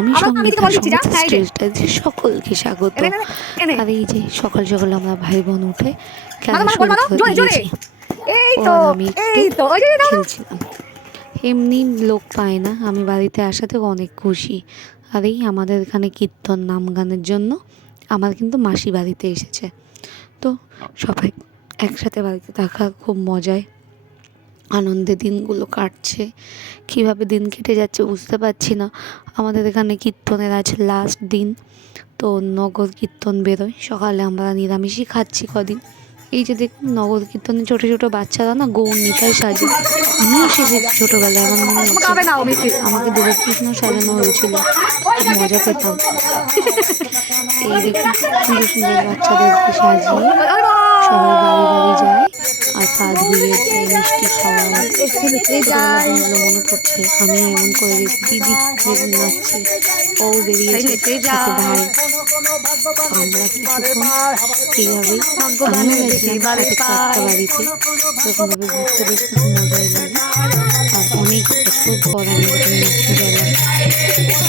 আমি সঙ্গীতা স্টেজটাতে সকলকে স্বাগত। আর এই যে সকাল সকাল আমরা ভাই বোন উঠে খেলা শুরু করে দিয়েছি। আমি একটু খেলছিলাম, এমনি লোক পায় না, আমি বাড়িতে আসাতে অনেক খুশি। আর এই আমাদের এখানে কীর্তন নাম গানের জন্য আমার কিন্তু মাসি বাড়িতে এসেছে, তো সবাই একসাথে বাড়িতে থাকা খুব মজায় আনন্দে দিনগুলো কাটছে। কীভাবে দিন কেটে যাচ্ছে বুঝতে পারছি না। আমাদের এখানে কীর্তনের আজ লাস্ট দিন, তো নগর কীর্তন বেরোয় সকালে, আমরা নিরামিষই খাচ্ছি কদিন। এই যে দেখুন নগর কীর্তনে ছোটো ছোটো বাচ্চারা না গৌর নিতাই সাজে, আমিও সেজেছি ছোটোবেলায়, আমার মনে হচ্ছে আমাকে দেবকৃষ্ণ সাজানো হয়েছিল, খুব মজা পেতাম। এই দেখুন সুন্দর সুন্দর বাচ্চাদেরকে সাজিয়ে সবাই বাড়ি বাড়ি যায় আর পা ধুয়ে দেয়, মিষ্টি খাওয়ায়। মনে পড়ছে আমি এমন করে গেছি, দিদি দেখুন নাচছে, ও বেরিয়েছে সাথে ভাই। আমরা কিছুক্ষণ এইভাবেই আমিও গেছিলাম সাথে কয়েকটা বাড়িতে, এরকমভাবে ঘুরতে বেশ খুব মজাই লাগে। আর অনেক বছর পর আমি এরকম নাচতে গেলাম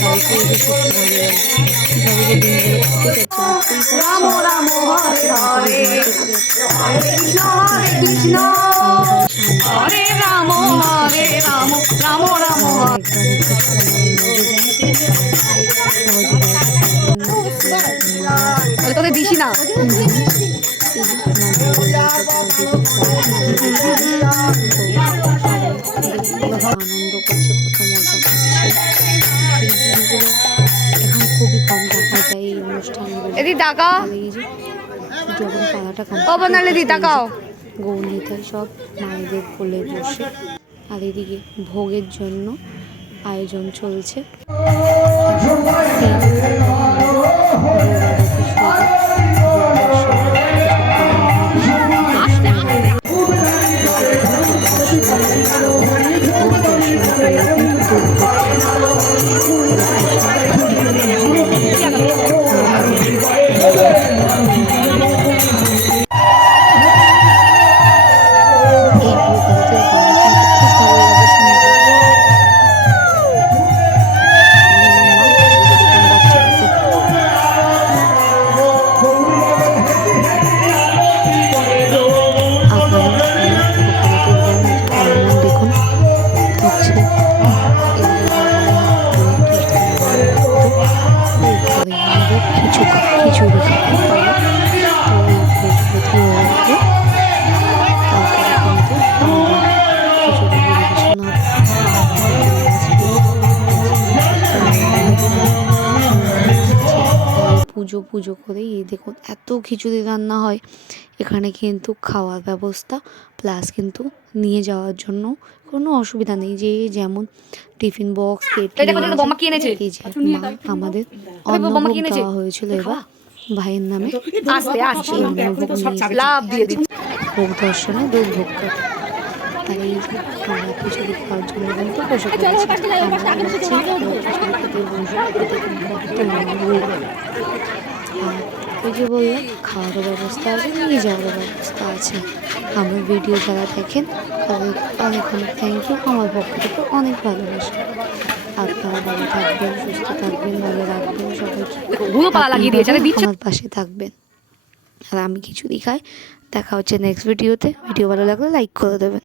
বাড়িতে, এসে সত্যি ভালো লাগছে। কীভাবে যে দিনগুলো কেটে যাচ্ছে তোদের দিসি না। আনন্দ করছে, কত মজা করছে। এই দিনগুলো এখন খুবই কম দেখা যায় এই অনুষ্ঠানগুলো। যখন পাড়াটা গৌরীতায় সব মায়েদের কোলে বসে, আর এদিকে ভোগের জন্য আয়োজন চলছে। পুজো করে এই দেখুন এত খিচুড়ি রান্না হয় এখানে, কিন্তু খাওয়ার ব্যবস্থা প্লাস কিন্তু নিয়ে যাওয়ার জন্য কোনো অসুবিধা নেই, যে যেমন টিফিন বক্স আমাদের অন্নভোগ দেওয়া হয়েছিল এবার ভাইয়ের নামে, ভোগ দর্শনে দুর্ভোগ। আর এই যে আমরা খিচুড়ি খাওয়ার জন্য কিন্তু বসে পড়েছি, আর ওই যে বললাম খাওয়ারও ব্যবস্থা আছে, নিয়ে যাওয়ারও ব্যবস্থা আছে। আমার ভিডিও যারা দেখেন তাদের অনেক অনেক থ্যাংক ইউ, আমার পক্ষ থেকে অনেক ভালোবাসা। আপনারা ভালো থাকবেন, সুস্থ থাকবেন, ভালো রাখবেন, সবাইকে আমার পাশে থাকবেন। আর আমি খিচুড়ি খাই। দেখা হচ্ছে নেক্সট ভিডিওতে। ভিডিও ভালো লাগলে লাইক করে দেবেন।